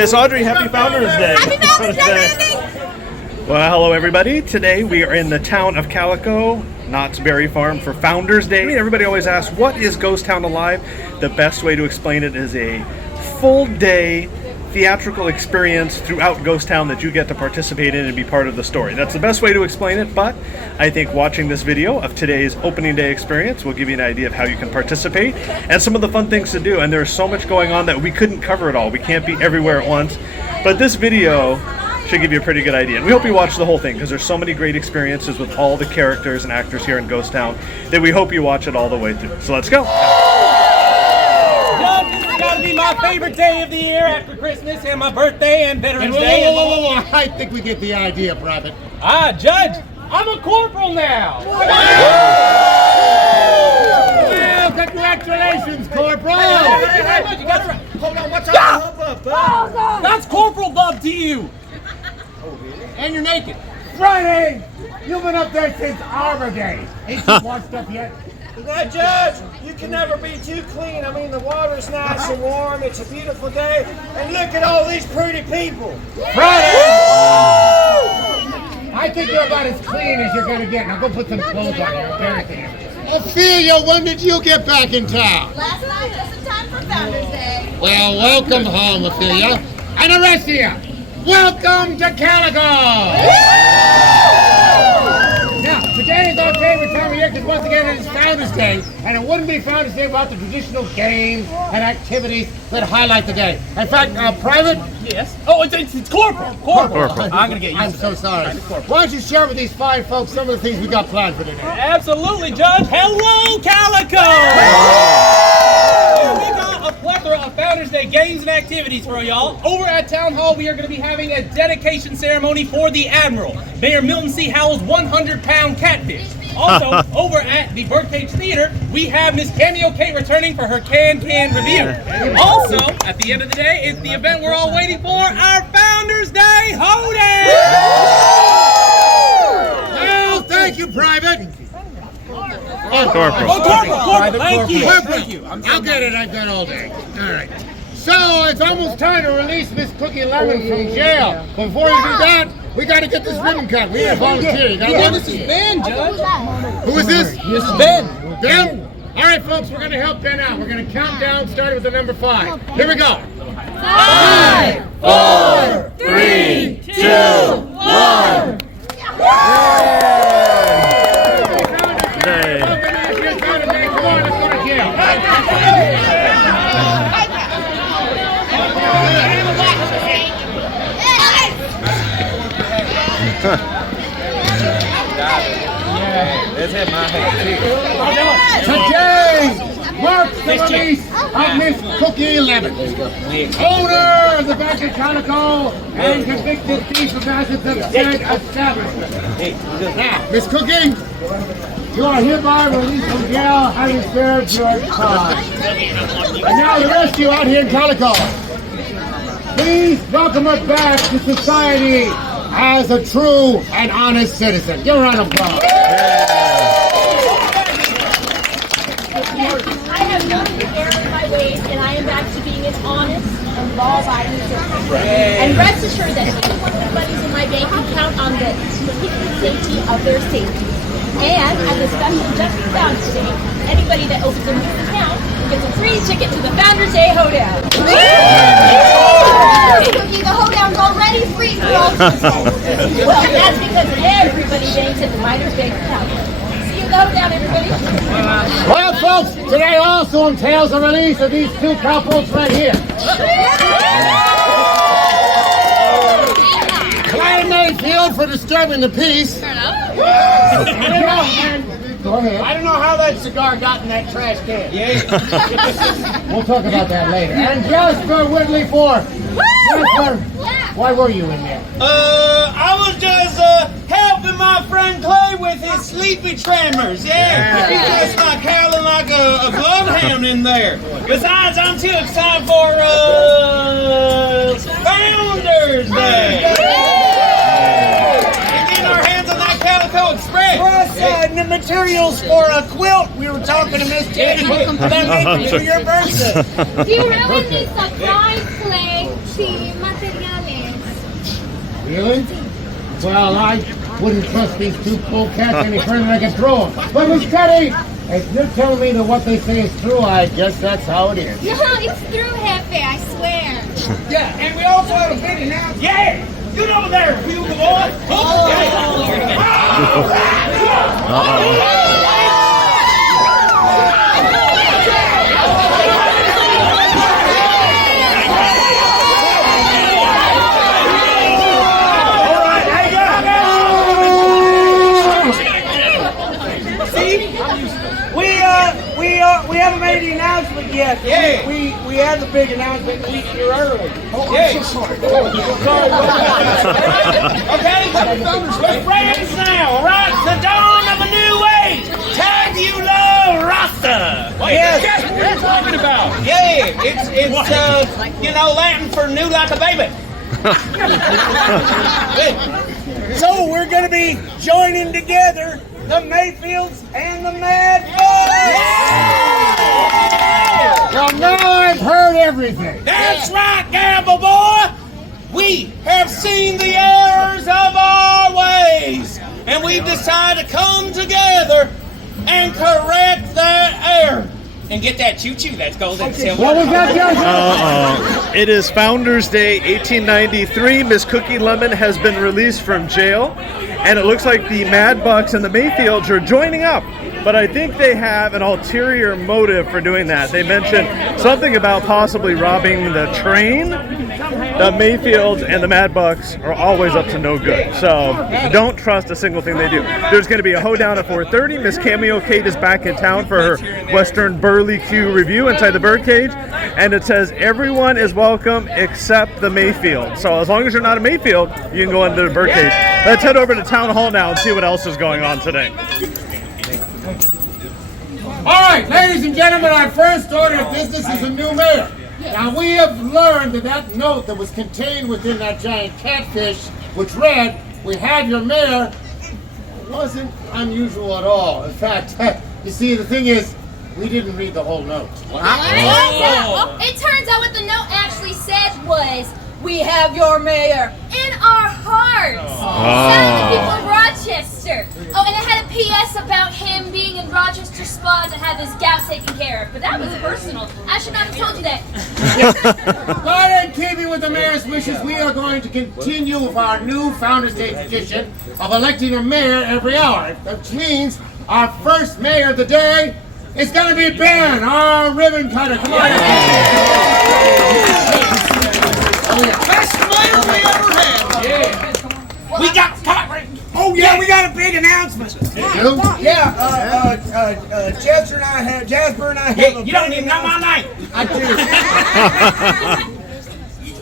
Miss Audrey, happy Founders Day. Happy Founders Day, Well, hello everybody. Today we are in the town of Calico, Knott's Berry Farm, for Founders Day. I mean, everybody always asks, what is Ghost Town Alive? The best way to explain it is a full day theatrical experience throughout Ghost Town that you get to participate in and be part of the story. That's the best way to explain it, but I think watching this video of today's opening day experience will give you an idea of how you can participate and some of the fun things to do. And there's so much going on that we couldn't cover it all. We can't be everywhere at once, but this video should give you a pretty good idea. And we hope you watch the whole thing because there's so many great experiences with all the characters and actors here in Ghost Town that we hope you watch it all the way through. So let's go. Gotta be my favorite day of the year after Christmas and my birthday and Veterans Day. Whoa. I think we get the idea, Private. Judge, I'm a corporal now. Well, congratulations, Corporal. Hold on, what's up? That's corporal dub to you. And you're naked. Friday, you've been up there since Arbor Day. Ain't you washed up yet? Now, Judge, you can never be too clean. I mean, the water's nice and warm. It's a beautiful day. And look at all these pretty people. Friday! I think you're about as clean as you're going to get. Now go put some clothes on you. Everything. Ophelia, when did you get back in town? Last night, just in time for Founders Day. Well, welcome home, Ophelia. And the rest of you, welcome to Calico! Now, today is our favorite time of year because once again it is Founders Day, and it wouldn't be Founders Day without the traditional games and activities that highlight the day. In fact, Private? Yes? Oh, it's corporal. Corporal. I'm going to get used I'm to so that. sorry. Why don't you share with these fine folks some of the things we got planned for today? Absolutely, Judge. Hello, Calico! We got a plethora of Founders Day games and activities for y'all. Over at Town Hall, we are going to be having a dedication ceremony for the Admiral, Mayor Milton C. Howell's 100-pound catfish. Also, over at the Birdcage Theater, we have Miss Cameo Kate returning for her Can review. Also, at the end of the day, it's the event we're all waiting for, our Founders Day hoedown! Well, thank you, Private. Corporal. Corporal, thank you. I'll get it. I've got all day. All right. So it's almost time to release Miss Cookie Lemon from jail. Before we do that, we got to get this ribbon cut. We need a volunteer. This is Ben, Judge. Who is this? This is Ben. Ben? All right, folks, we're going to help Ben out. We're going to count down, starting with the number 5. Here we go. 5, 4, 3, 2, 1. Come on, let's go to jail. Today marks the release of Miss Cookie Lemon, owner of the Bank of Calico and convicted thief of assets of said establishment. Now, Miss Cookie, you are hereby released from jail having served your time. And now the rest of you out here in Calico, please welcome her back to society as a true and honest citizen. Give her a round of applause. I have nothing error in my ways, and I am back to being an honest and law-abiding citizen. And rest assured that each one of the buddies in my bank can count on the particular safety of their safety. And as a special just for Founders Day, anybody that opens a new account gets a free ticket to the Founders Day hoedown. The hoedown's already free for all citizens. Well, that's because everybody banks at the Miners Bank account. See you at the hoedown, everybody. Well, folks, today also entails the release of these 2 couples right here. Claire Mayfield for disturbing the peace. Go ahead. I don't know how that cigar got in that trash can. We'll talk about that later. And Jasper Whitley for. Jasper, why were you in there? I was just helping my friend Clay with his sleepy tremors. Yeah. He's just like howling like a bloodhound in there. Besides, I'm too excited for Founders Day. And getting our hands on that Calico Express. Plus, the materials for a quilt. We were talking to Miss Jenny that making for your birthday. Do you really need supplies, Clay? Sí, materiales. Really? Well, I wouldn't trust these two polecats any further than I can throw them. But Miss Teddy, if you're telling me that what they say is true, I guess that's how it is. No, it's true, Jefe, I swear. Yeah, and we also have a big announcement. Yeah! Get over there, Field the boy! We haven't made the announcement yet. Yeah. We had the big announcement a week early. Yeah. Okay? We're friends now, right? The dawn of a new age! Tabula rasa! Yes. What are you talking about? Yeah, it's Latin for new like a baby. So we're going to be joining together the Mayfields and the Mad Boys. Well, now I've heard everything. That's right, Gamble Boy! We have seen the errors of our ways, and we've decided to come together and correct that error. And get that choo-choo, that's golden silver. What was that, Judge? It is Founders Day 1893. Miss Cookie Lemon has been released from jail, and it looks like the Mad Bucks and the Mayfields are joining up. But I think they have an ulterior motive for doing that. They mentioned something about possibly robbing the train. The Mayfields and the Mad Bucks are always up to no good. So don't trust a single thing they do. There's going to be a hoedown at 4:30. Miss Cameo Kate is back in town for her Western Burley Q review inside the birdcage. And it says everyone is welcome except the Mayfield. So as long as you're not a Mayfield, you can go into the birdcage. Let's head over to Town Hall now and see what else is going on today. All right, ladies and gentlemen, our first order of business is a new mayor. Now, we have learned that note that was contained within that giant catfish, which read, "We have your mayor," wasn't unusual at all. In fact, you see, the thing is, we didn't read the whole note. It turns out what the note actually said was, "We have your mayor in our hearts." Some of the people of Rochester. Oh, and it had a P.S. about him being in Rochester Spa to have his gout taken care of. But that was personal. I should not have told you that. But in keeping with the mayor's wishes, we are going to continue with our new Founders Day tradition of electing a mayor every hour. Which means our first mayor of the day is going to be Ben, our ribbon cutter. Come on. Best mayor we ever had! Yeah. We got caught right. Oh yeah, we got a big announcement. You? Yeah, Jasper and I have Yeah, you don't even know my name. I do.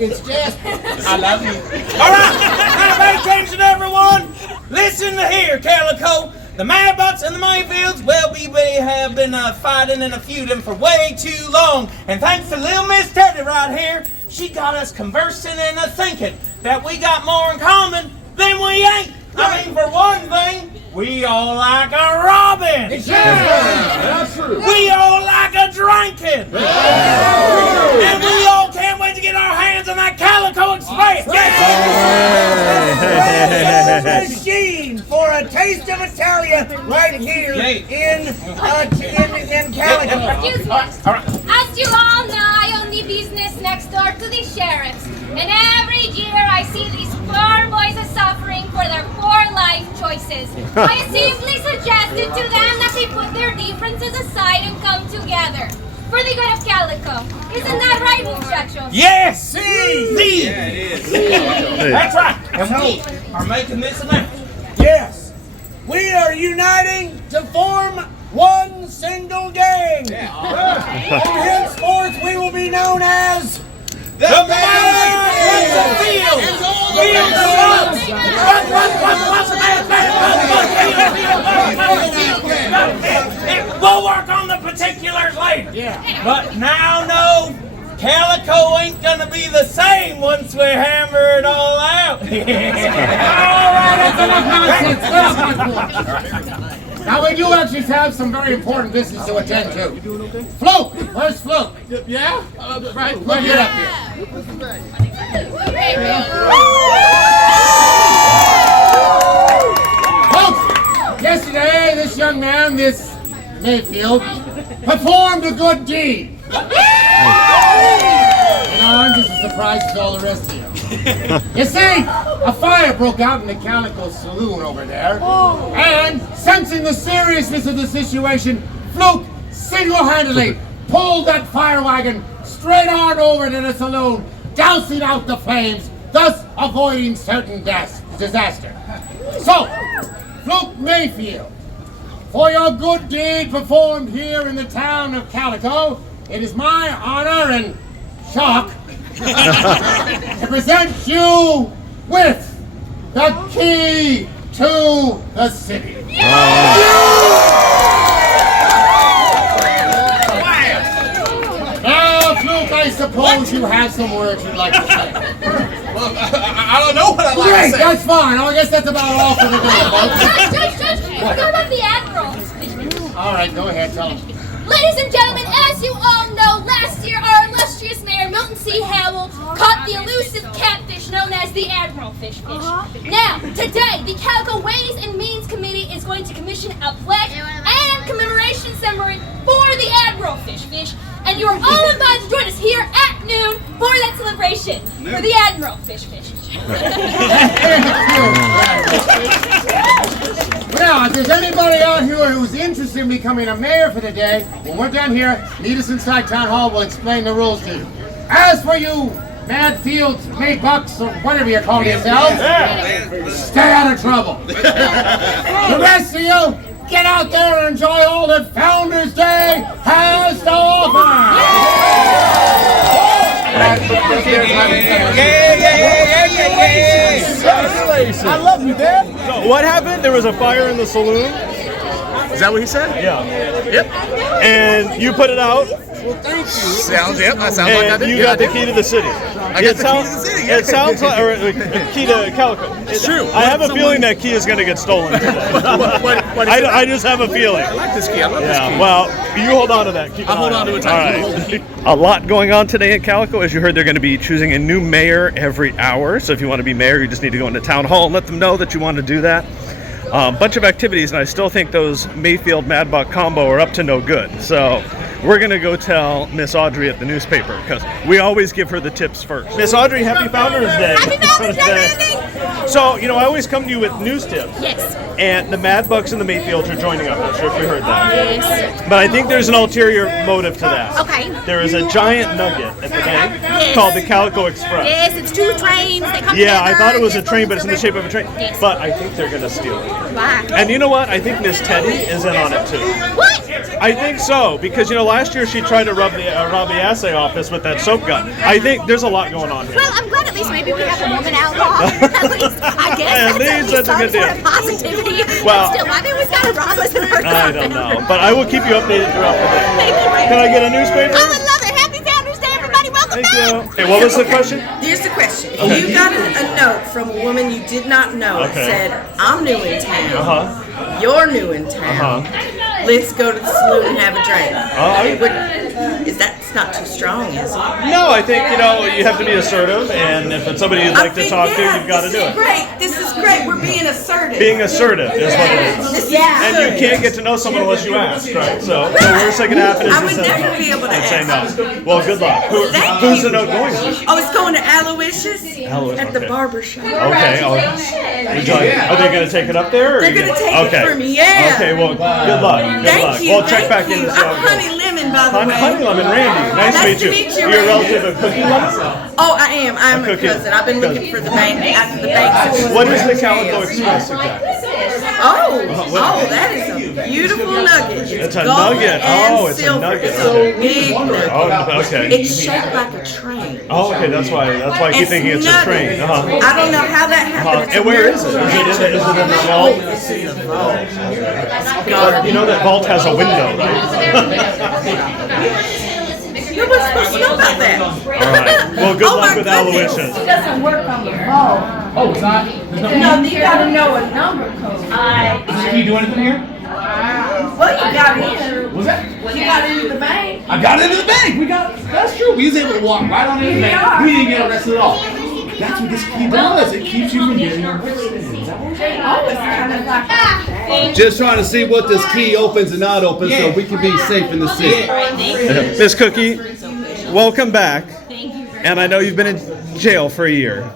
It's Jasper. I love you. All right, now pay attention, everyone. Listen to here, Calico. The Mad Bucks and the Mayfields, well, we have been fighting and feuding for way too long. And thanks to little Miss Teddy right here, she got us conversing and thinking that we got more in common than we ain't. I mean, for one thing, we all like a robbing. That's true. We all like a drinking. And we all can't wait to get our hands on that Calico Express. Machine for a taste of Italia right here in Calico. Excuse me. As you all know, I own the business next door to the sheriff's. And every year I see these poor boys are suffering for their poor life choices. I simply suggested to them that they put their differences aside and come together. For the good of Calico. Isn't that right, muchachos? Yes! See! That's right. And we are making this announcement. Yes, we are uniting to form one single gang. From henceforth, we will be known as The Field! We'll work on the particulars later. Yeah. But now know, Calico ain't gonna be the same once we hammer it all out. All right, that's enough nonsense. Now we do actually have some very important business to attend to. Fluke! Where's Fluke? Yeah? Right. Come get up here. Folks, yesterday this young man, this Mayfield, performed a good deed. And I'm just as surprised as all the rest of you. You see, a fire broke out in the Calico saloon over there, and sensing the seriousness of the situation, Fluke single-handedly pulled that fire wagon straight on over to the saloon, dousing out the flames, thus avoiding certain disaster. So, Fluke Mayfield, for your good deed performed here in the town of Calico, it is my honor and shock to present you with the key to the city. Now, Fluke, I suppose you have some words you'd like to say. Well, I don't know what I'd like Great, to say. that's fine. I guess that's about all for the day, folks. Judge, what about the Admiral? All right, go ahead, tell them. Ladies and gentlemen, as you all know, last year our illustrious Mayor Milton C. Howell caught the elusive catfish known as the Admiral fish. Now, today, the Calico Ways and Means Committee is going to commission a pledge and commemoration ceremony for the Admiral fish, and you are all invited to join us here at noon for that celebration for the Admiral fish. Now, if there's anybody out here who's interested in becoming a mayor for the day, when we're done here, meet us inside Town Hall. We'll explain the rules to you. As for you, Madfields, Maybucks, or whatever you call yourselves, stay out of trouble. The rest of you, get out there and enjoy all that Founders Day has to offer. I love you, Dad. So what happened? There was a fire in the saloon. Is that what he said? Yeah. Yep. And you put it out. Sounds like I And did. you got the key to the city. I got the key to the city. It sounds like, or key to Calico. It's true. I have a feeling that key is going to get stolen today. I just have a feeling. I like this key. I love this key. Well, you hold on to that. Keep I'll hold on to it. All right. A lot going on today at Calico. As you heard, they're going to be choosing a new mayor every hour. So if you want to be mayor, you just need to go into town hall and let them know that you want to do that. Bunch of activities, and I still think those Mayfield Madbuck combo are up to no good. So we're going to go tell Miss Audrey at the newspaper, because we always give her the tips first. Miss Audrey, happy Founders Day. Happy Founders Day, Andy! So, I always come to you with news tips. Yes. And the Madbucks and the Mayfields are joining up. I'm not sure if you heard that. Yes. But I think there's an ulterior motive to that. Okay. There is a giant nugget at the bank called the Calico Express. Yes, it's 2 trains. They come Yeah, together. I thought it was a It train, goes but it's in the over- shape of a train. Yes. But I think they're going to steal it. Why? And you know what? I think Miss Teddy is in on it too. What? I think so, because last year she tried to rob the assay office with that soap gun. I think there's a lot going on here. Well, I'm glad at least maybe we have a woman outlaw. At least, I guess At least that's a good some deal. sort of positivity. Well, But still, why they always gotta rob us in our I don't know, but I will keep you updated throughout the day. Thank you. Can I get a newspaper? I would love it. Happy Founders Day, everybody. Welcome Thank back. you. Hey, what was the question? Here's the question. You got a note from a woman you did not know. Okay. It said, I'm new in town. Uh-huh. You're new in town. Let's go to the saloon and have a drink. That's not too strong, is it? No, I think, you have to be assertive, and if it's somebody you'd like to talk to, you've got to do it. This is great. We're being assertive. Being assertive is what it is. This is And you good. can't get to know someone unless you ask, right? So the worst that can happen is I you would say never no. be able to And say ask. no. Well, good luck. Thank Who's you. the note going to? Oh, it's going to Aloysius Aloysius, at the okay. barber shop. Okay. Are they going to take it up there? Or They're going to take it from me, yeah. Okay, well, good luck. Good Thank luck. you. Well, check thank back in you. and see how I'm it goes. Honey Lemon, by the way. Honey Lemon Randy. Nice to meet you. You're a Randy. relative of Cookie Lemon? Oh, I am. I'm a Cookie. cousin. I've been looking for the bank after the bank. What is the Calico Express exactly? Oh, that is a beautiful nugget. It's a gold nugget. and Oh, it's a silver. nugget. It's Okay. a big nugget. Oh, okay. It's shaped like a train. Oh, okay. That's why I keep It's thinking it's a nugget. train. I don't know how that happened. It's And a where is it? miracle. Is it in the vault? It's in the vault. You know that vault has a window, right? Nobody's supposed to know about that. All right. Well, good Oh, luck my with goodness. Aloysius. Doesn't work on the phone. Oh, it's not? There's no No, you gotta know a number code. Can you do anything here? Well, you got in. Was that? You got into the bank. I got into the bank. That's true. We was able to walk right on into the bank. We didn't get arrested at all. That's what this key does. It keeps you from getting arrested. Just trying to see what this key opens and not opens so we can be safe in the city. Miss Cookie, welcome back. And I know you've been in jail for a year.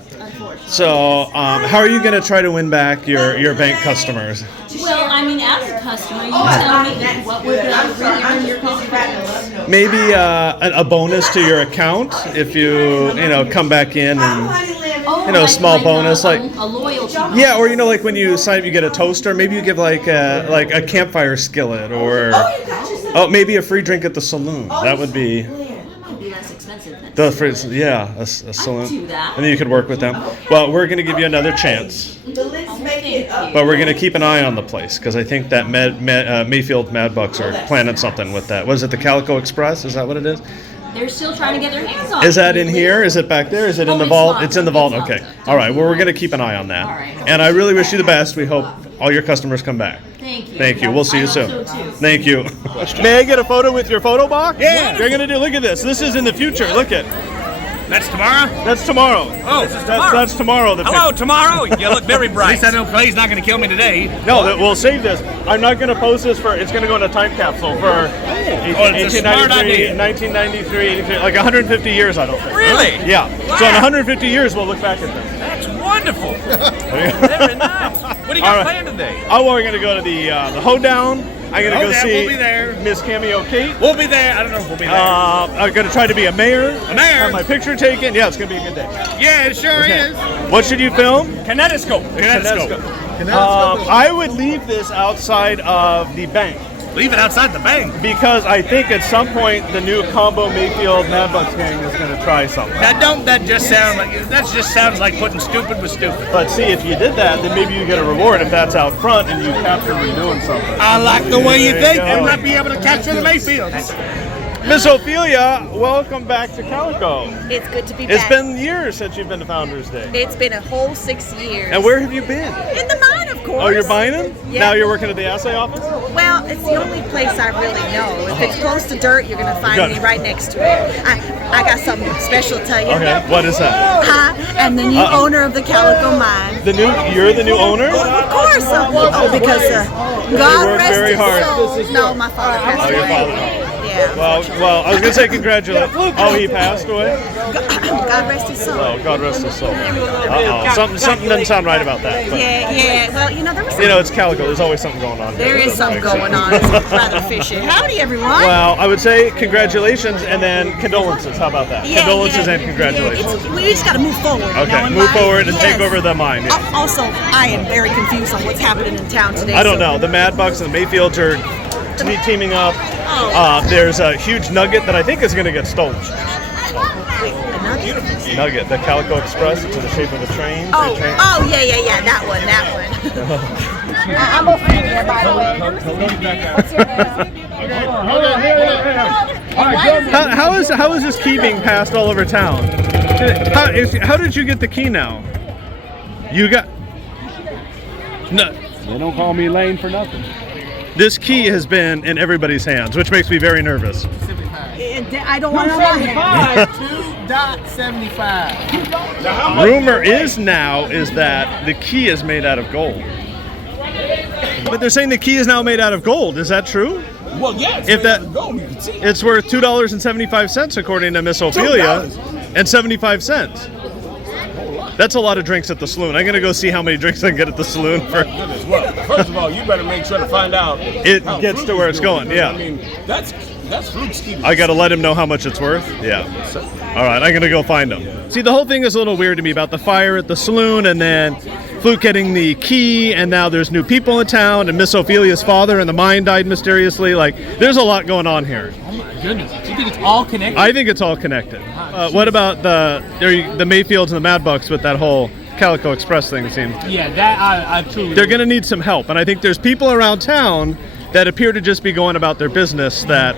So, how are you going to try to win back your bank customers? Well, I mean, as a customer, you tell me what would really earn your confidence. Maybe a bonus to your account if you come back in and small bonus a loyalty. yeah, or like when you sign up you get a toaster. Maybe you give like a campfire skillet or maybe a free drink at the saloon. That would be. Less expensive than A saloon. do that. And then you could work with them. Well, we're going to give you another chance. But we're going to keep an eye on the place because I think that Mayfield Mad Bucks are planning something with that. Was it the Calico Express? Is that what it is? They're still trying to get their hands on it. Is that in here? Is it back there? Is it in the vault? It's in the vault. Okay. All right. Well, we're going to keep an eye on that. And I really wish you the best. We hope all your customers come back. Thank you. Thank you. We'll see you soon. So too. Thank you. May I get a photo with your photo box? Yeah. You're going to do. Look at this. This is in the future. Look at. That's tomorrow? That's tomorrow. Oh, this is tomorrow. That's tomorrow. Hello, tomorrow. You look very bright. At least I know Clay's not going to kill me today. No, we'll save this. I'm not going to post this it's going to go in a time capsule for it's a smart idea. 1993, 83, like 150 years, I don't think. Really? Yeah. So in 150 years, we'll look back at this. That's wonderful. Very nice. What do you got planned today? Oh, well, we're going to go to the hoedown. I'm going to go see we'll be there. Miss Cameo Kate. We'll be there. I don't know if we'll be there. I'm going to try to be a mayor. A mayor? Have my picture taken. Yeah, it's going to be a good day. Yeah, it sure is. What should you film? Kinetoscope. I would leave this outside of the bank. Leave it outside the bank. Because I think at some point the new Combo Mayfield Mad Bucks gang is going to try something. That just sounds like putting stupid with stupid. But see, if you did that, then maybe you get a reward if that's out front and you capture them doing something. I like the way you think. go. You might be able to capture the Mayfields. Miss Ophelia, welcome back to Calico. It's good to be back. It's been years since you've been to Founders Day. It's been a whole 6 years. And where have you been? In the mine, of course. Oh, you're buying them? Yeah. Now you're working at the assay office? Well, it's the only place I really know. If it's close to dirt, you're going to find me right next to it. I got something special to tell you. Okay, what is that? I'm the new owner of the Calico mine. You're the new owner? Of course. Because God work rest very his hard. soul. No, my father passed your away. father. Yeah. Well, I was going to say congratulations. Oh, he passed away? God rest his soul. Oh, God rest his soul. Uh-oh. Something doesn't sound right about that. But, Yeah. Well, there was it's Calico. There's always something going on. There is something going on. It's rather fishy. Howdy, everyone. Well, I would say congratulations and then condolences. How about that? Condolences and congratulations. We just got to move forward. Okay, move forward and take over the mine. Yeah. Also, I am very confused on what's happening in town today. I don't know. The Mad Bucks and the Mayfields are teaming up. There's a huge nugget that I think is going to get stolen. Nugget, the Calico Express. It's in the shape of a train. Yeah, that one. I'm over here, by the way. What's your name? How is this key being passed all over town? How did you get the key now? You got... No. They don't call me Lane for nothing. This key has been in everybody's hands, which makes me very nervous. I don't want to lie. 2.75. Rumor is that the key is made out of gold. But they're saying the key is now made out of gold. Is that true? Well, yeah. It's worth $2.75 according to Miss Ophelia, and 75 cents. That's a lot of drinks at the saloon. I'm going to go see how many drinks I can get at the saloon. Well, first of all, you better make sure to find out. It gets to where it's going, yeah. I mean, that's fruit ski. I got to let him know how much it's worth. Yeah. All right, I'm going to go find him. See, the whole thing is a little weird to me about the fire at the saloon and then Fluke getting the key, and now there's new people in town, and Miss Ophelia's father and the mine died mysteriously. Like, there's a lot going on here. Oh my goodness. Do you think it's all connected? I think it's all connected. What about the Mayfields and the Mad Bucks with that whole Calico Express thing, it seems? Yeah, that I truly... They're going to need some help, and I think there's people around town that appear to just be going about their business that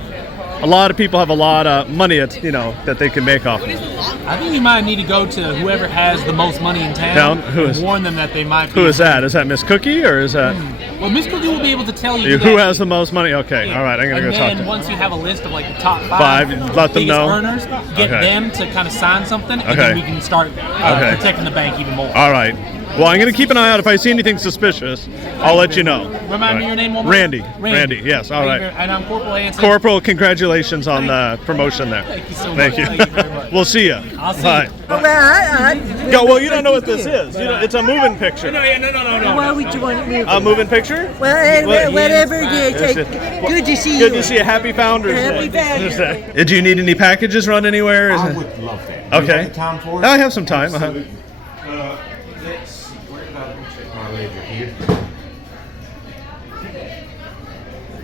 a lot of people have a lot of money, that they can make off of it. I think you might need to go to whoever has the most money in town and warn them that they might be. Who is that? Is that Miss Cookie or is that? Well, Miss Cookie will be able to tell you Who has the most money? Okay, all right, I'm going to go talk to them. And them. once you have a list of like the top five let them know. earners, get them to kind of sign something, and then we can start protecting the bank even more. All right. Well, I'm going to keep an eye out. If I see anything suspicious, I'll let you know. Remind me your name one more Randy. time? Randy, yes, all right. And I'm Corporal Hanson. Corporal, congratulations on the promotion there. Thank you so much. Thank you. Thank you very much. We'll see you. I'll see you. Well, you don't know what this is. It's a moving picture. No. Why would you want to move? A moving picture? Well, whatever. Good to see you. Good to see you. Happy Founders Day. Happy Founders Day. Do you need any packages run anywhere? I would love that. Okay. You have time for it? I have some time. Let's see, where did I check my ledger here?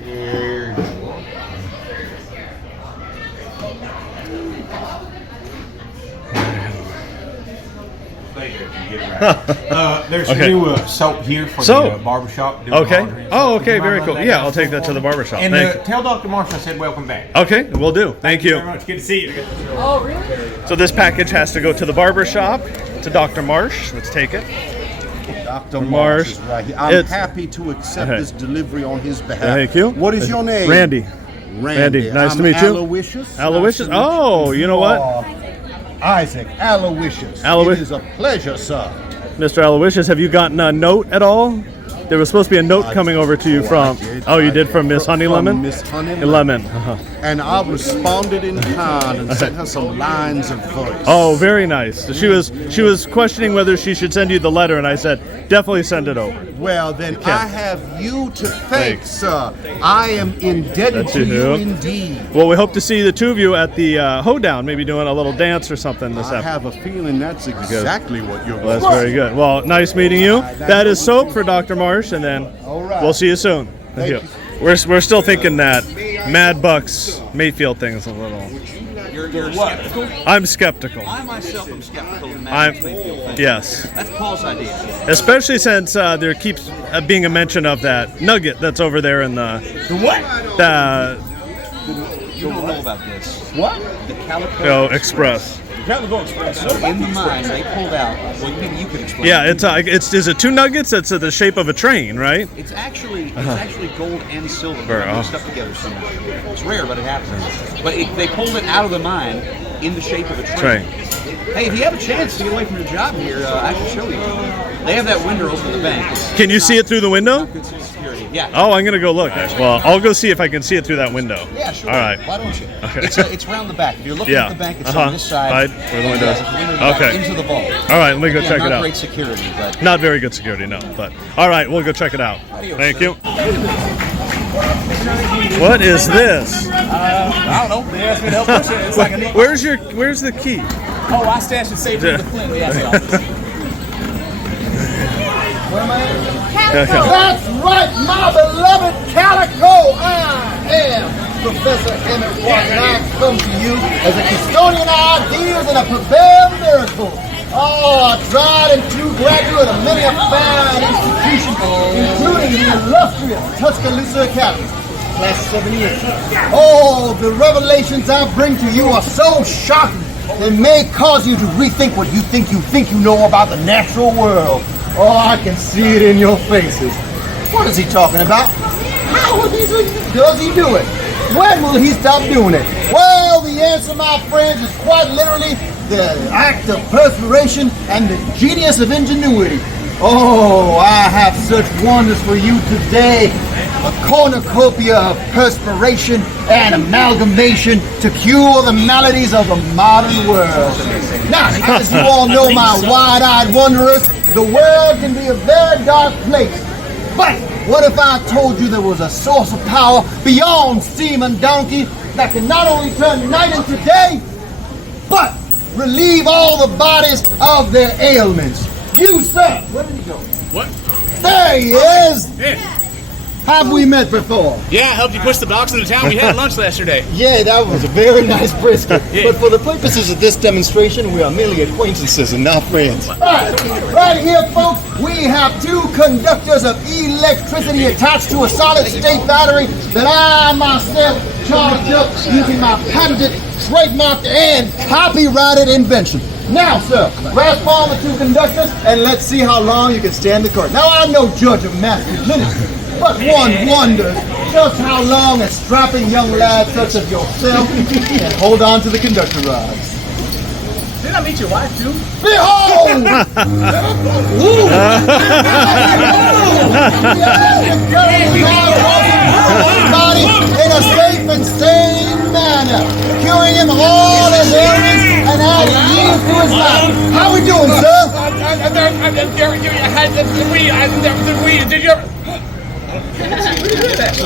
There you go. There's some new soap here for the barbershop. Okay. Oh, okay. Very cool. Yeah, I'll take that to the barbershop. And tell Dr. Marshall I said welcome back. Okay, will do. Thank you. Very much. Good to see you. Oh, really? So this package has to go to the barbershop, to Dr. Marsh. Let's take it. Dr. Marsh is right here. I'm happy to accept this delivery on his behalf. Thank you. What is your name? Randy. Randy. Nice to meet you. Aloysius. Aloysius. Oh, you know what? Isaac Aloysius. Aloysius. It is a pleasure, sir. Mr. Aloysius, have you gotten a note at all? There was supposed to be a note coming over to you from. You did from Miss Honeylemon? Miss Honeylemon. Lemon. And I responded in kind and sent her some lines of verse. Oh, very nice. So she was questioning whether she should send you the letter, and I said, definitely send it over. Well, then I have you to thank, sir. I am indebted to you indeed. Well, we hope to see the two of you at the hoedown, maybe doing a little dance or something this afternoon. I have a feeling that's exactly what you're Well, that's very good. Well, nice meeting you. That is soap for Dr. Marsh, and then we'll see you soon. Thank you. We're still thinking that Mad Bucks Mayfield thing is a little. You're skeptical? I'm skeptical. I myself am skeptical of Mad Mayfield thing. Yes. That's Paul's idea. Especially since there keeps being a mention of that nugget that's over there in the. The what? The. You don't know about this. What? The Calico Express. Calico Express. So in the mine, they pulled out. Well, maybe you could explain. Yeah, is it two nuggets? That's the shape of a train, right? It's actually gold and silver mixed up together somehow. It's rare, but it happens. But they pulled it out of the mine in the shape of a train. Hey, if you have a chance to get away from your job here, I can show you. They have that window over the bank. Can you see it through the window? Yeah. Oh, I'm gonna go look. Well, I'll go see if I can see it through that window. Yeah, sure. All right. Why don't you? Okay. It's around the back. If you're looking at the bank, it's on this side. Where the window is. Okay. Into the vault. All right, let me go check it out. Not great security, but not very good security, no. But all right, we'll go check it out. Thank you. What is this? I don't know. They asked me to help push it. It's like a Where's the key? Oh, I stashed it safe in the Flint. Calico. That's right, my beloved Calico. I am Professor Emmett Watt, and I come to you as a custodian of ideas and a purveyor of miracles. Oh, a tried and true graduate of many a fine institution, including the illustrious Tuscaloosa Academy. Class 78. Oh, the revelations I bring to you are so shocking they may cause you to rethink what you think you know about the natural world. Oh, I can see it in your faces. What is he talking about? How does he do it? When will he stop doing it? Well, the answer, my friends, is quite literally the act of perspiration and the genius of ingenuity. Oh, I have such wonders for you today. A cornucopia of perspiration and amalgamation to cure the maladies of the modern world. Now, as you all know, my wide-eyed wanderers, the world can be a very dark place. But what if I told you there was a source of power beyond steam and donkey that can not only turn night into day, but relieve all the bodies of their ailments? You, sir, where did he go? What? There he is! Yeah. Have we met before? Yeah, I helped you push the box into town. We had lunch yesterday. Yeah, that was a very nice brisket. But for the purposes of this demonstration, we are merely acquaintances and not friends. Right here, folks, we have two conductors of electricity attached to a solid-state battery that I myself charged up using my patented, trademarked, and copyrighted invention. Now, sir, grasp on the two conductors and let's see how long you can stand the curtain. Now, I'm no judge of masculinity, but one wonders just how long a strapping young lad such as yourself can hold on to the conductor rods. Didn't I meet your wife too? Behold! Body in a safe and sane manner, curing him all his ailments and adding years to his life. How we doing, sir? Did you ever?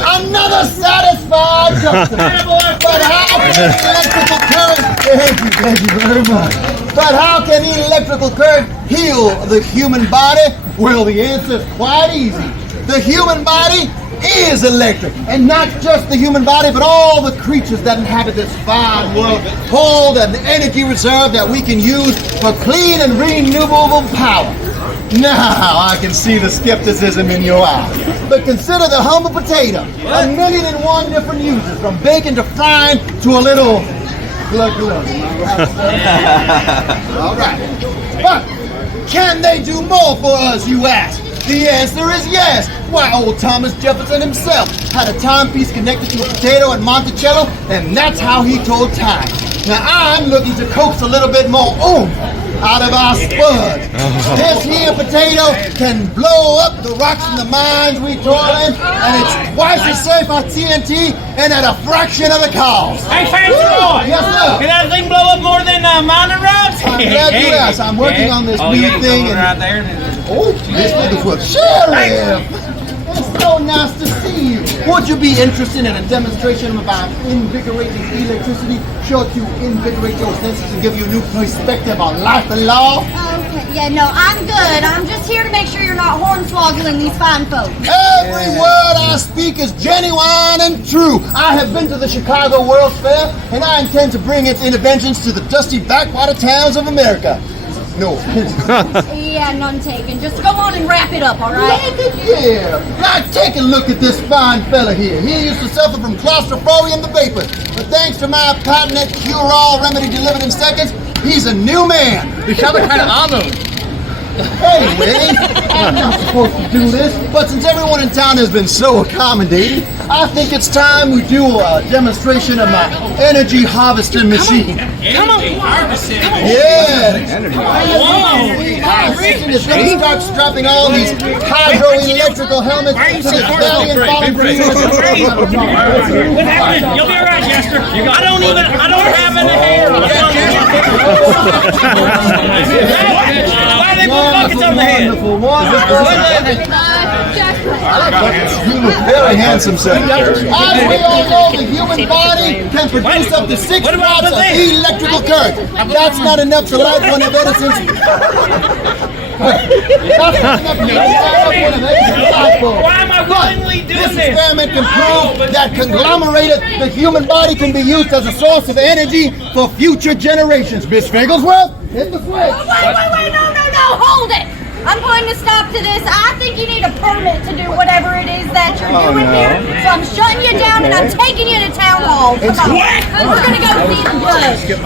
Another satisfied customer. But how can electrical current? Thank you very much. But how can electrical current heal the human body? Well, the answer is quite easy. The human body is electric, and not just the human body, but all the creatures that inhabit this fine world hold an energy reserve that we can use for clean and renewable power. Now I can see the skepticism in your eyes. But consider the humble potato. 1,000,001 different uses, from baking to frying to a little glug. All right. But can they do more for us, you ask? The answer is yes. Why, old Thomas Jefferson himself had a timepiece connected to a potato at Monticello, and that's how he told time. Now I'm looking to coax a little bit more oomph out of our spud. This here potato can blow up the rocks in the mines we toil in, and it's twice as safe on TNT and at a fraction of the cost. Hey, Fancy Boy! Yes, sir. Can that thing blow up more than mining rods? I'm glad you asked. I'm working on this new thing. And, right there. oh, this nigga's with Sheriff. It's so nice to see you. Would you be interested in a demonstration of our invigorating electricity, sure to invigorate your senses and give you a new perspective on life and law? Okay, yeah, no, I'm good. I'm just here to make sure you're not hornswoggling these fine folks. Every word I speak is genuine and true. I have been to the Chicago World's Fair, and I intend to bring its interventions to the dusty backwater towns of America. No. Yeah, none taken. Just go on and wrap it up, all right? Look at here. Now take a look at this fine fella here. He used to suffer from claustrophobia and the vapors, but thanks to my patented cure-all remedy delivered in seconds, he's a new man. You sound kind of honored. Anyway, I'm not supposed to do this, but since everyone in town has been so accommodating, I think it's time we do a demonstration of my energy harvesting machine. Come on. Harvesting. Yeah. Harvesting is going to start strapping all these hydroelectrical helmets to this belly and falling through. You'll be all right, Chester. I don't have any hair. Why are they put buckets on the head? You look very handsome, sir. As we all know, the human body can produce up to 6 watts of electrical current. That's not enough to light one of Edison's. Why am I willingly doing this? this? Experiment can prove that conglomerated, the human body can be used as a source of energy for future generations. Miss Figglesworth, hit the switch. Wait, no, hold it! I'm going to stop to this. I think you need a permit to do whatever it is that you're doing here. So I'm shutting you down and I'm taking you to town hall. Come on. We're going to go see the judge.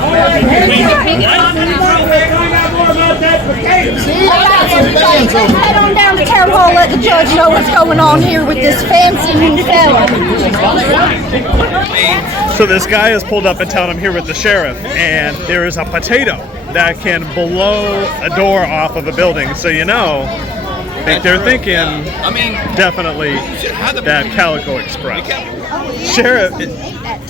Head on down to town hall, let the judge know what's going on here with this fancy new fella. So this guy is pulled up in town. I'm here with the sheriff, and there is a potato that can blow a door off of a building. So I think they're thinking, definitely that Calico Express. Sheriff,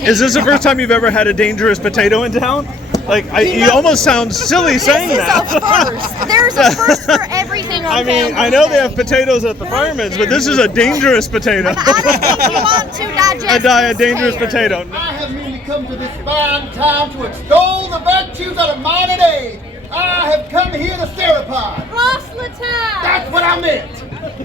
is this the first time you've ever had a dangerous potato in town? You almost sound silly saying that. This is a first. There's a first for everything on I know they have potatoes at the fireman's, but this is a dangerous potato. I think you want to digest a dangerous potato. I have merely come to this fine town to extol the virtues of the modern age. I have come here to therapy. Proselytize. That's what I meant.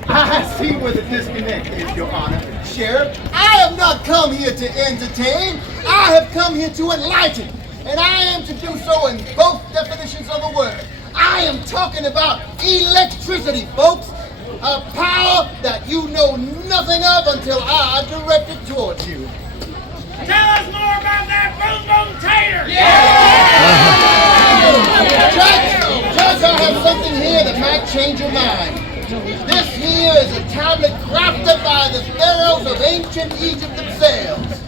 I see where the disconnect is, Your Honor. Sheriff, I have not come here to entertain. I have come here to enlighten. And I am to do so in both definitions of the word. I am talking about electricity, folks. A power that you know nothing of until I direct it towards you. Tell us more about that boom boom tater! Judge, I have something here that might change your mind. This here is a tablet crafted by the pharaohs of ancient Egypt themselves.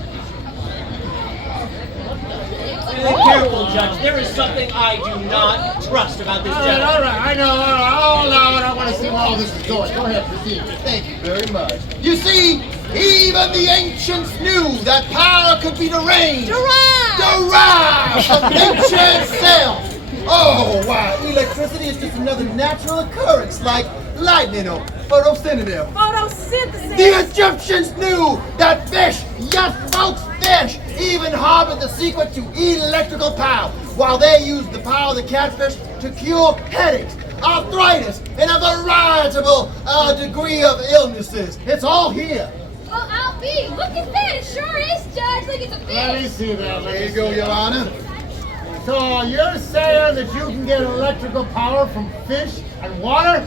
Careful, Judge. There is something I do not trust about this gentleman. All right, I know. Hold on, I want to see where all this is going. Go ahead, proceed. Thank you very much. You see, even the ancients knew that power could be deranged. Derived from nature itself. Oh, wow. Electricity is just another natural occurrence like lightning or photosynthesis. The Egyptians knew that fish, yes folks, fish, even harbored the secret to electrical power, while they used the power of the catfish to cure headaches, arthritis, and a veritable degree of illnesses. It's all here. Well, I'll be. Look at that. It sure is, Judge. Look, it's a fish. Let me see that. There you go, Your Honor. So you're saying that you can get electrical power from fish and water?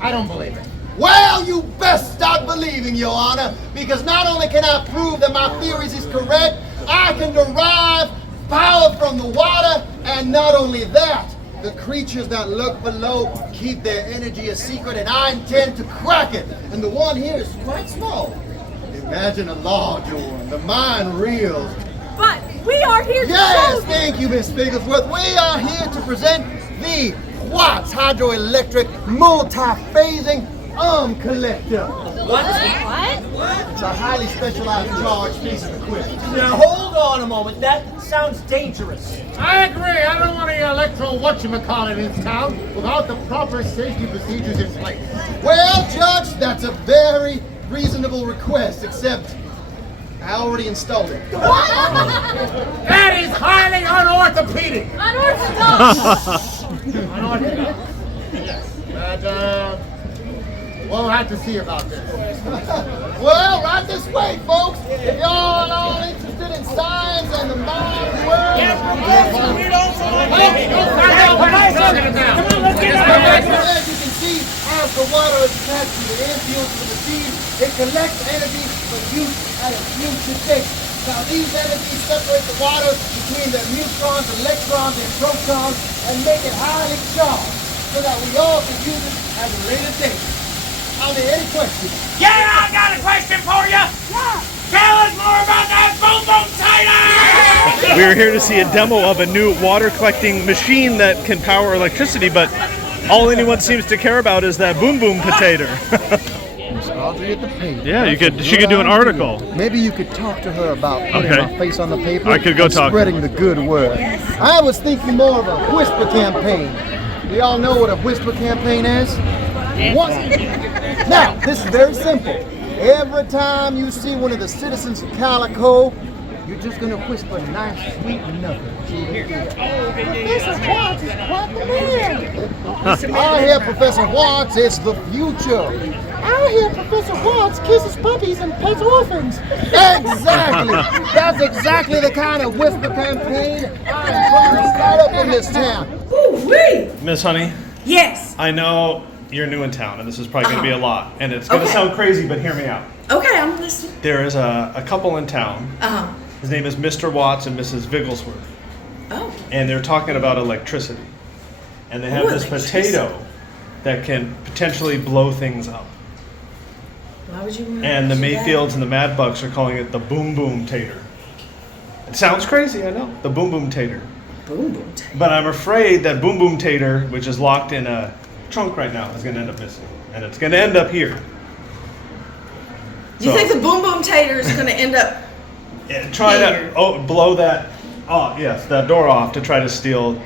I don't believe it. Well, you best start believing, Your Honor, because not only can I prove that my theories is correct, I can derive power from the water, and not only that, the creatures that lurk below keep their energy a secret, and I intend to crack it. And the one here is quite small. Imagine a larger one. The mind reels. But we are here to Yes, thank you, Miss Bigglesworth. We are here to present the Watts hydroelectric multi-phasing arm collector. What? It's a highly specialized charged piece of equipment. Now, hold on a moment. That sounds dangerous. I agree. I don't want any electro whatchamacallit in this town without the proper safety procedures in place. Well, Judge, that's a very reasonable request, except I already installed it. What? That is highly unorthopedic. Unorthodox. Unorthodox. Yes, but we'll have to see about this. Well, right this way, folks. If y'all all interested in science and the modern world. Yes, we don't As you can see, as the water is attached to the air fields of the seed, it collects energy for use at a future date. Now these energies separate the water between the neutrons, electrons, and protons and make it highly charged so that we all can use it at a later date. Are there any questions? Yeah, I got a question for you. Yeah. Tell us more about that boom boom tater. We're here to see a demo of a new water collecting machine that can power electricity, but all anyone seems to care about is that boom boom potato. Audrey at the paper. Yeah, she could do an article. Maybe you could talk to her about putting my face on the paper. I could go and talk. Spreading the good word. I was thinking more of a whisper campaign. Do y'all know what a whisper campaign is? Now, this is very simple. Every time you see one of the citizens of Calico, you're just going to whisper nice, sweet nothing. Professor Watts is quite the man. I hear Professor Watts is the future. I hear Professor Watts kisses puppies and pets orphans. Exactly. That's exactly the kind of whisper campaign I'm trying to start up in this town. Ooh-wee. Miss Honey? Yes. I know you're new in town, and this is probably going to be a lot, and it's going to sound crazy, but hear me out. Okay, I'm listening. There is a couple in town. His name is Mr. Watts and Mrs. Bigglesworth. Oh. And they're talking about electricity. And they have this potato that can potentially blow things up. Why would you want And the to do Mayfields and the Mad Bucks are calling it the Boom Boom Tater. It sounds crazy, I know. The Boom Boom Tater. Boom Boom Tater. But I'm afraid that Boom Boom Tater, which is locked in a trunk right now, is going to end up missing. And it's going to end up here. You think the Boom Boom Tater is going to end up try here? to blow that that door off to try to steal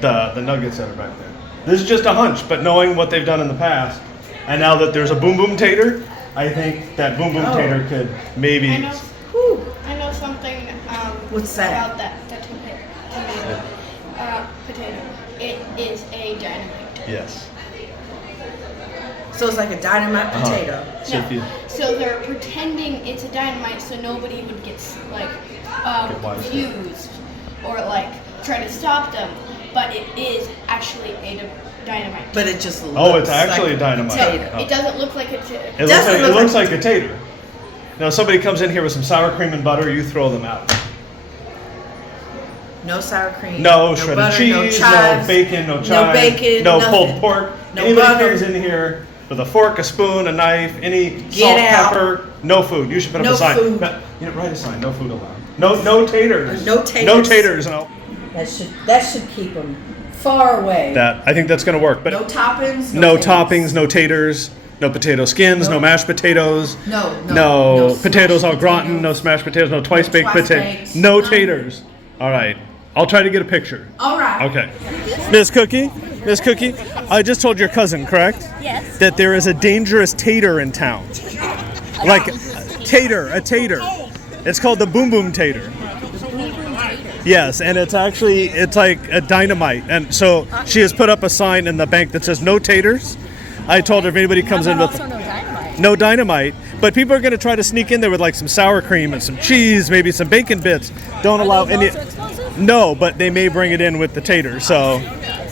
the nuggets that are back there. This is just a hunch, but knowing what they've done in the past, and now that there's a Boom Boom Tater, I think that Boom Boom Tater could maybe. I know something. What's that? About that potato. It is a dynamite. Yes. So it's like a dynamite potato. So they're pretending it's a dynamite so nobody would get confused or like try to stop them. But it is actually a dynamite. But it just looks it's actually like a dynamite. No, it doesn't look like a It looks like a tater. Now, somebody comes in here with some sour cream and butter, you throw them out. No sour cream. No shredded butter, cheese, no chives, bacon, no chives, no bacon, no nothing. pulled pork. No Anybody butter. comes in here with a fork, a spoon, a knife, any salt, out. pepper, no food. You should put up No a sign. food. You know, write a sign. No food allowed. No taters. No taters. No taters. No. That should keep them far away. I think that's going to work. But No toppings. no taters. toppings, no taters, no potato skins, no mashed potatoes. No potatoes smashed au gratin, potatoes. no smashed potatoes, no twice baked twice potatoes, baked, no none. taters. All right. I'll try to get a picture. All right. Okay. Miss Cookie, I just told your cousin, correct? Yes. That there is a dangerous tater in town. Like a tater. It's called the boom boom tater. Yes, and it's like a dynamite. And so she has put up a sign in the bank that says no taters. I told her if anybody comes in with no dynamite, but people are going to try to sneak in there with like some sour cream and some cheese, maybe some bacon bits. Don't allow any. No, but they may bring it in with the taters. So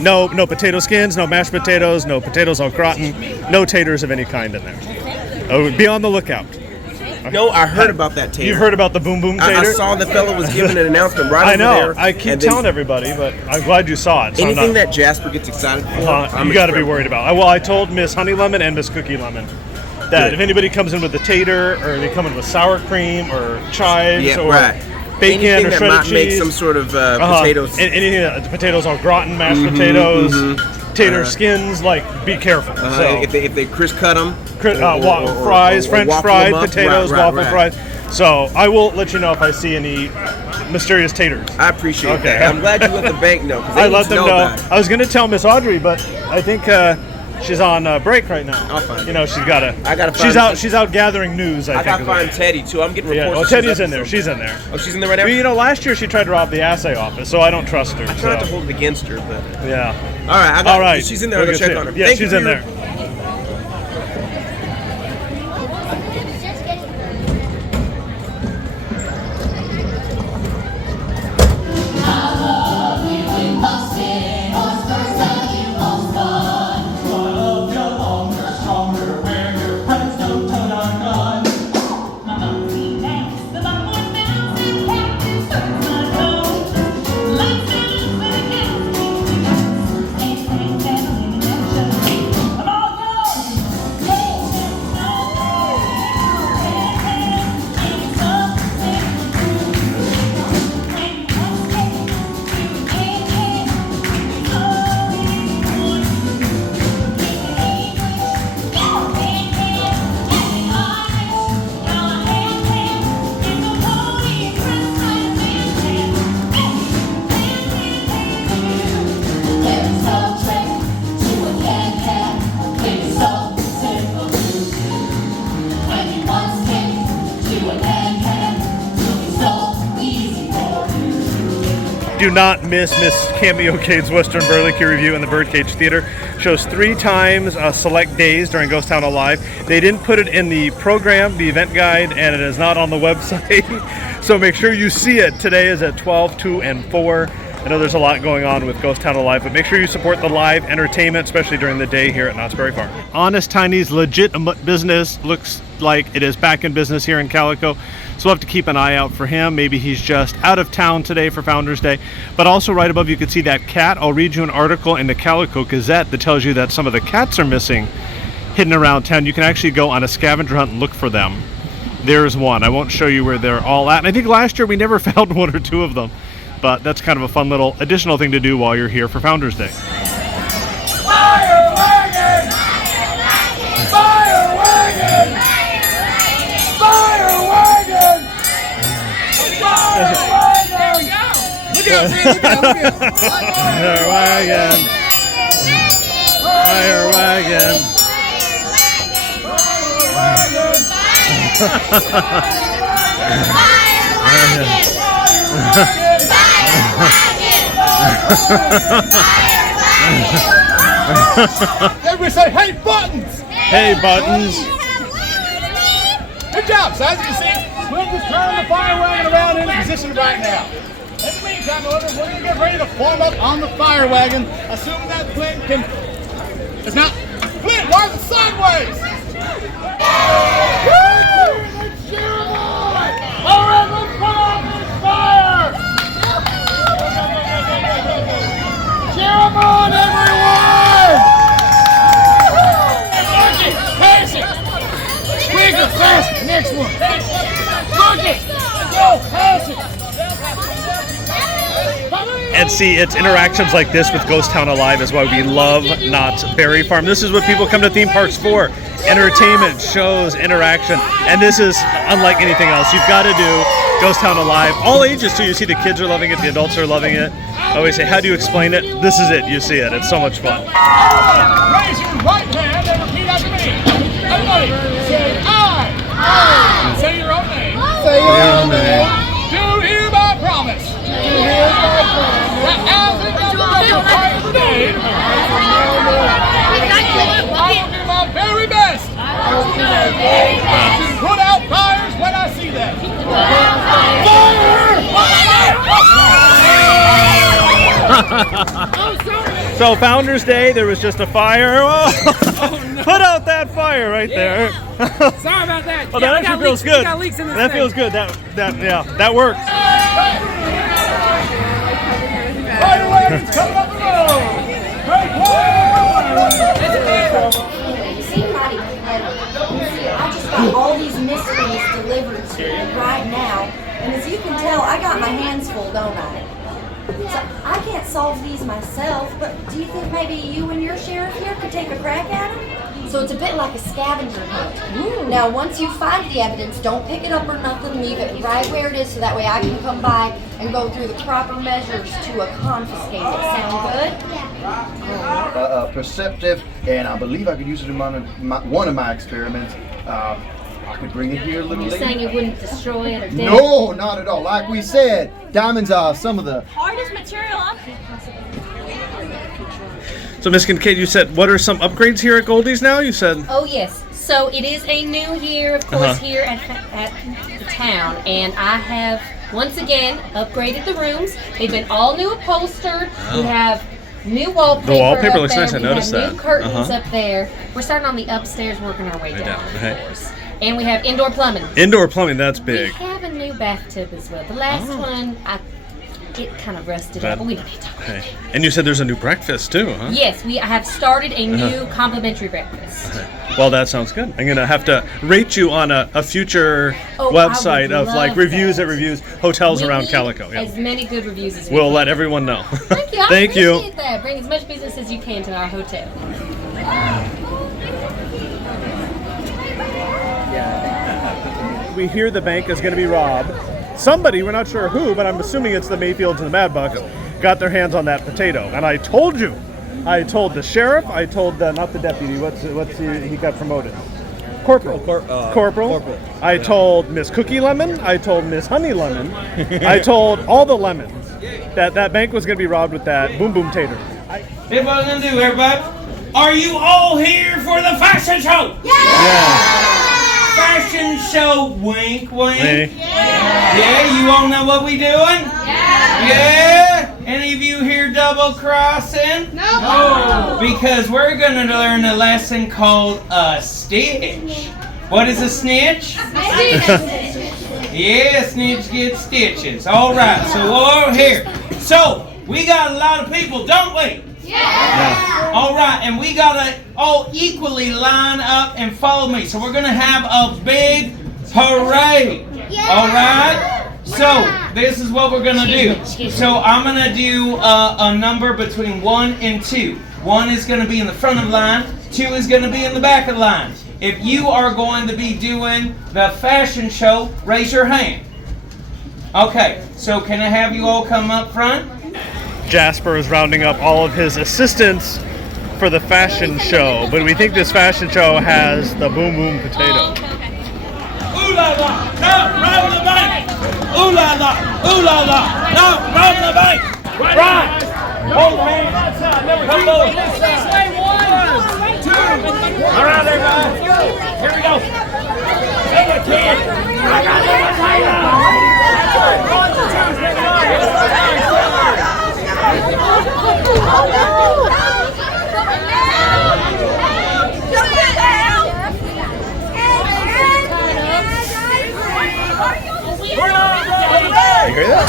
no potato skins, no mashed potatoes, no potatoes au gratin, no taters of any kind in there. Oh, be on the lookout. No, I heard about that tater. You've heard about the boom boom tater? I saw the fellow was giving an announcement right I over know. there. I keep telling everybody, but I'm glad you saw it. So Anything that Jasper gets excited for, you got to be worried about. Well, I told Miss Honey Lemon and Miss Cookie Lemon that if anybody comes in with a tater, or they come in with sour cream or chives or bacon anything or that shredded might cheese, make some sort of potatoes. anything that potatoes au gratin, mashed potatoes, tater skins, like be careful. So if they crisp cut them, fries, French waffle fried them up. potatoes, Right, waffle fries. So I will let you know if I see any mysterious taters. I appreciate that. I'm glad you let the bank know. 'Cause they I need let to them know. about it. I was going to tell Miss Audrey, but I think she's on break right now. I'll find You know, she's got to. I gotta She's find- out. She's out gathering news. I I think. gotta is find what- Teddy too. I'm getting Yeah, reports. well, that Teddy's she's in there. episode. She's in there. Oh, she's in there right now. You know, last year she tried to rob the assay office, so I don't trust her. I so. try not to hold it against her, but Yeah. all right. All right. She's in there. I'll We'll go get check to on her. it. Yeah, Thank you she's for in your- there. Do not miss Miss Cameo Cade's Western Burlesque review in the Birdcage Theater. Shows 3 times select days during Ghost Town Alive. They didn't put it in the program, the event guide, and it is not on the website. So make sure you see it. Today is at 12, 2, and 4. I know there's a lot going on with Ghost Town Alive, but make sure you support the live entertainment, especially during the day here at Knott's Berry Farm. Honest Tiny's legit business looks like it is back in business here in Calico. So we'll have to keep an eye out for him. Maybe he's just out of town today for Founders Day. But also right above you can see that cat. I'll read you an article in the Calico Gazette that tells you that some of the cats are missing, hidden around town. You can actually go on a scavenger hunt and look for them. There's one. I won't show you where they're all at. And I think last year we never found 1 or 2 of them. But that's kind of a fun little additional thing to do while you're here for Founders Day. Fire wagon! Fire wagon! Fire wagon! Fire wagon! Look out, man! Look out! Fire wagon! Fire wagon! Everybody say, hey, Buttons! Hey, Buttons! Good job, so as you can see, we'll just turn the fire wagon around into position right now. In the meantime, however, we're going to get ready to form up on the fire wagon, assuming that Flint can... It's not... Flint, why is it sideways? Woo! Let's shoot! And see, it's interactions like this with Ghost Town Alive is why we love Knott's Berry Farm. This is what people come to theme parks for. Entertainment, shows, interaction. And this is unlike anything else. You've got to do Ghost Town Alive. All ages too. You see the kids are loving it, the adults are loving it. I always say, how do you explain it? This is it. You see it. It's so much fun. Raise your right hand and repeat after me. Everybody, say I. Say your own name. Say your own name. Do hereby promise. That as it is the right today, I will do my very best to put out fires when I see them. So Founders Day, there was just a fire. Oh, no. Put out that fire right there. Sorry about that. Oh, that actually feels good. That feels good. That works. Fireworks coming up the road. I just got all these mysteries delivered to me right now, and as you can tell, I got my hands full, don't I? So I can't solve these myself, but do you think maybe you and your sheriff here could take a crack at them? So it's a bit like a scavenger hunt. Now, once you find the evidence, don't pick it up or nothing. Leave it right where it is so that way I can come by and go through the proper measures to confiscate it. Sound good? Perceptive, and I believe I could use it in one of my experiments. I could bring it here a little You're later. saying it wouldn't destroy it or damage No, not at all. Like we said, diamonds are some of the Hardest material up. So Miss Kincaid, you said, what are some upgrades here at Goldie's now? You said. Oh yes, so it is a new year, of course, here at the town, and I have once again upgraded the rooms. They've been all new upholstered. We have new wallpaper. The wallpaper up looks there. nice. I We noticed have that. New curtains up there. We're starting on the upstairs, working our way down. Okay. Of course. And we have indoor plumbing. Indoor plumbing, that's big. We have a new bathtub as well. The last one, it kind of rusted up, but we don't need to talk about it. And you said there's a new breakfast too, huh? Yes, I have started a new complimentary breakfast. Well, that sounds good. I'm going to have to rate you on a future Oh, website I would of like love reviews that. that reviews hotels We around need Calico. Yeah. As many good reviews as we We'll can. let everyone know. Thank you. I Thank you. appreciate that. Bring as much business as you can to our hotel. We hear the bank is going to be robbed. Somebody, we're not sure who, but I'm assuming it's the Mayfields and the Mad Bucks, got their hands on that potato. And I told you. I told the sheriff. I told not the deputy. He got promoted. Corporal. Corporal. I told Miss Cookie Lemon. I told Miss Honey Lemon. I told all the lemons that bank was going to be robbed with that boom boom tater. Here's what I'm gonna do, everybody. Are you all here for the fashion show? Yeah. Fashion show, wink, wink. Hey. Yeah, you all know what we doing? Yeah. Any of you here double crossing? No. Because we're gonna learn a lesson called a stitch. What is a snitch? Yeah, snitch gets stitches. All right, so we're here. So we got a lot of people, don't we? Yeah. All right, and we gotta all equally line up and follow me. So we're gonna have a big parade. All right. So this is what we're gonna do. So I'm gonna do a number between 1 and 2. 1 is gonna be in the front of the line. 2 is gonna be in the back of the line. If you are going to be doing the fashion show, raise your hand. Okay. So can I have you all come up front? Jasper is rounding up all of his assistants for the fashion show, but we think this fashion show has the boom boom potato. Ooh la la, no, rob the bank! Ooh la la, no, rob the bank! Right! Hold the hand. Come on. This way, 1, 2. All right, everybody. Here we go. Take it, kid. I got the potato. 1, 2, 3. You hear that?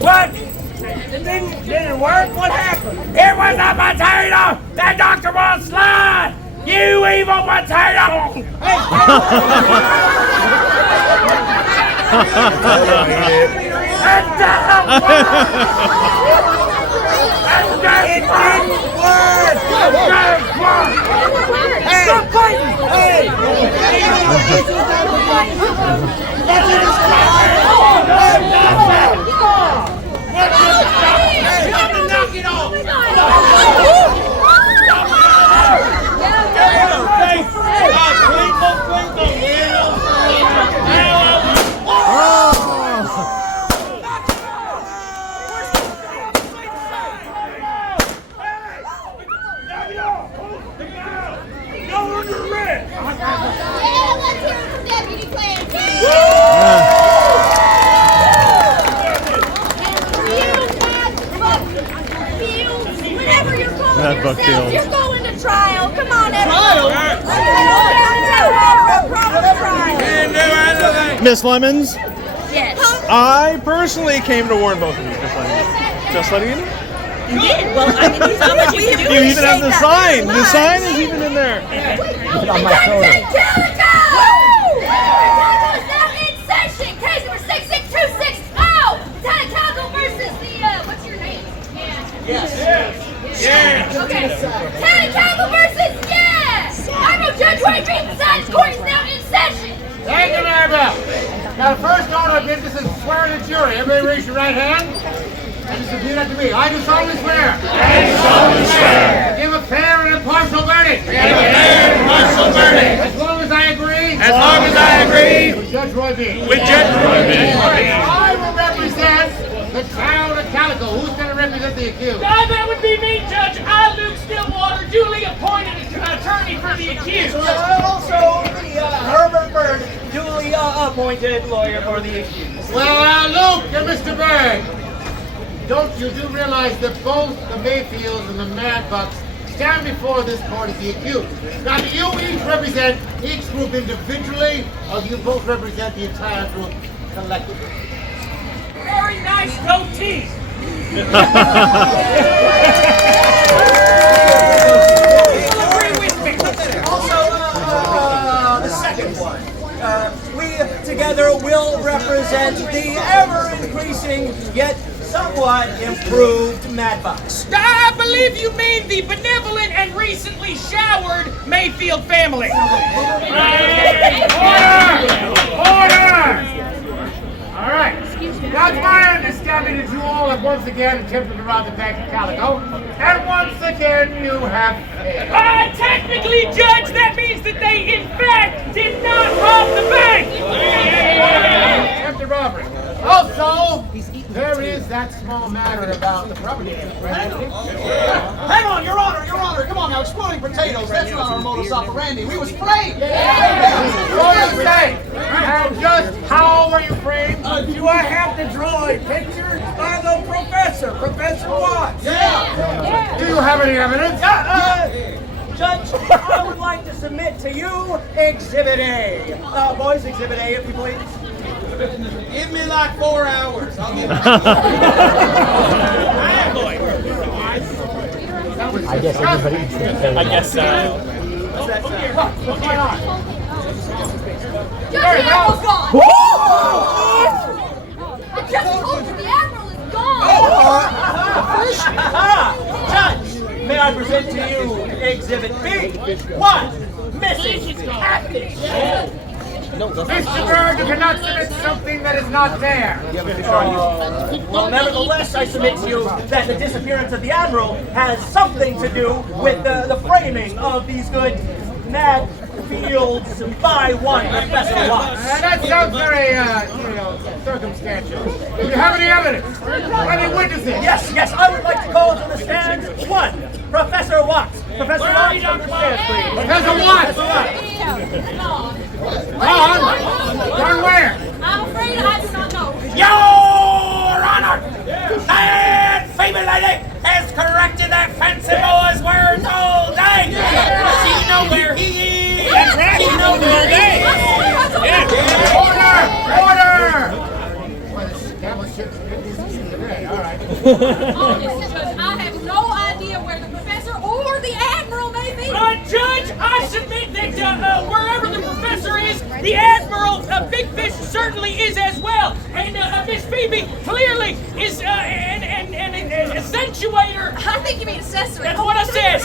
What? It didn't work? What happened? It was a potato! That Dr. won't slide! You evil potato! It didn't work! Hey! Stop fighting! Hey! Knock it off! You're going to trial. Come on, everybody. Miss Lemons, Yes. I personally came to warn both of you. Just letting you know. You did? Well, I mean, there's not much you can do. You even have the sign. The sign is even in there. On my shoulder. Calico! Calico's now in session. Case number 66260. Town of Calico versus the, what's your name? Yes. Okay. Town of Calico versus, I'm no Judge Roy Green. Besides, court is now in session. Thank you, Maribel. Now, the first order of business is swearing the jury. Everybody raise your right hand. And just repeat after me. I do solemnly swear. I do solemnly swear. Give a fair and impartial verdict. Give a fair and impartial verdict. As long as I agree. As long as I agree. With Judge Roy B. With Judge Roy B. I will represent the town of Calico. Who's going to represent the accused? That would be me, Judge. I, Luke Stillwater, duly appointed attorney for the accused. Also, the Herbert Bird, duly appointed lawyer for the accused. Well, Luke and Mr. Berg, you do realize that both the Mayfields and the Mad Bucks stand before this court as the accused. Now, do you each represent each group individually, or do you both represent the entire group collectively? Very nice goatee. Also, the second one. We together will represent the ever-increasing yet somewhat improved Mad Bucks. I believe you mean the benevolent and recently showered Mayfield family. Order! All right. Now, it's my understanding that you all have once again attempted to rob the bank of Calico, and once again you have failed. Technically, Judge, that means that they, in fact, did not rob the bank. Attempted robbery. Also, there is that small matter about the property. Hang on, Your Honor, come on now, exploding potatoes, that's not our modus operandi. We was framed. And just how were you framed? Do I have to draw a picture by the professor, Professor Watts? Yeah. Do you have any evidence? Judge, I would like to submit to you Exhibit A. Boys, Exhibit A, if you please. Give me like 4 hours. I'll get it. I guess everybody eats it. I guess so. What's going on? Judge, the Admiral's gone! I just told you the Admiral is gone! Judge, may I present to you Exhibit B? One, missing catfish. Mr. Bird, you cannot submit something that is not there. Well, nevertheless, I submit to you that the disappearance of the Admiral has something to do with the framing of these good Mad Fields by one Professor Watts. That sounds very, circumstantial. Do you have any evidence? Any witnesses? Yes, I would like to call to the stand one, Professor Watts. Professor Watts, on the stand, please. Professor Watts! Gone where? I'm afraid I do not know. Your Honor, that female lady has corrected that fancy boy's words all day. She know where he is. That's right. She know where he is. Order! Honest, Judge, I have no idea where the professor or the admiral may be. Judge, I submit that wherever the professor is, the admiral, Big Fish, certainly is as well. And Miss Phoebe clearly is an accentuator. I think you mean accessory. That's what I said.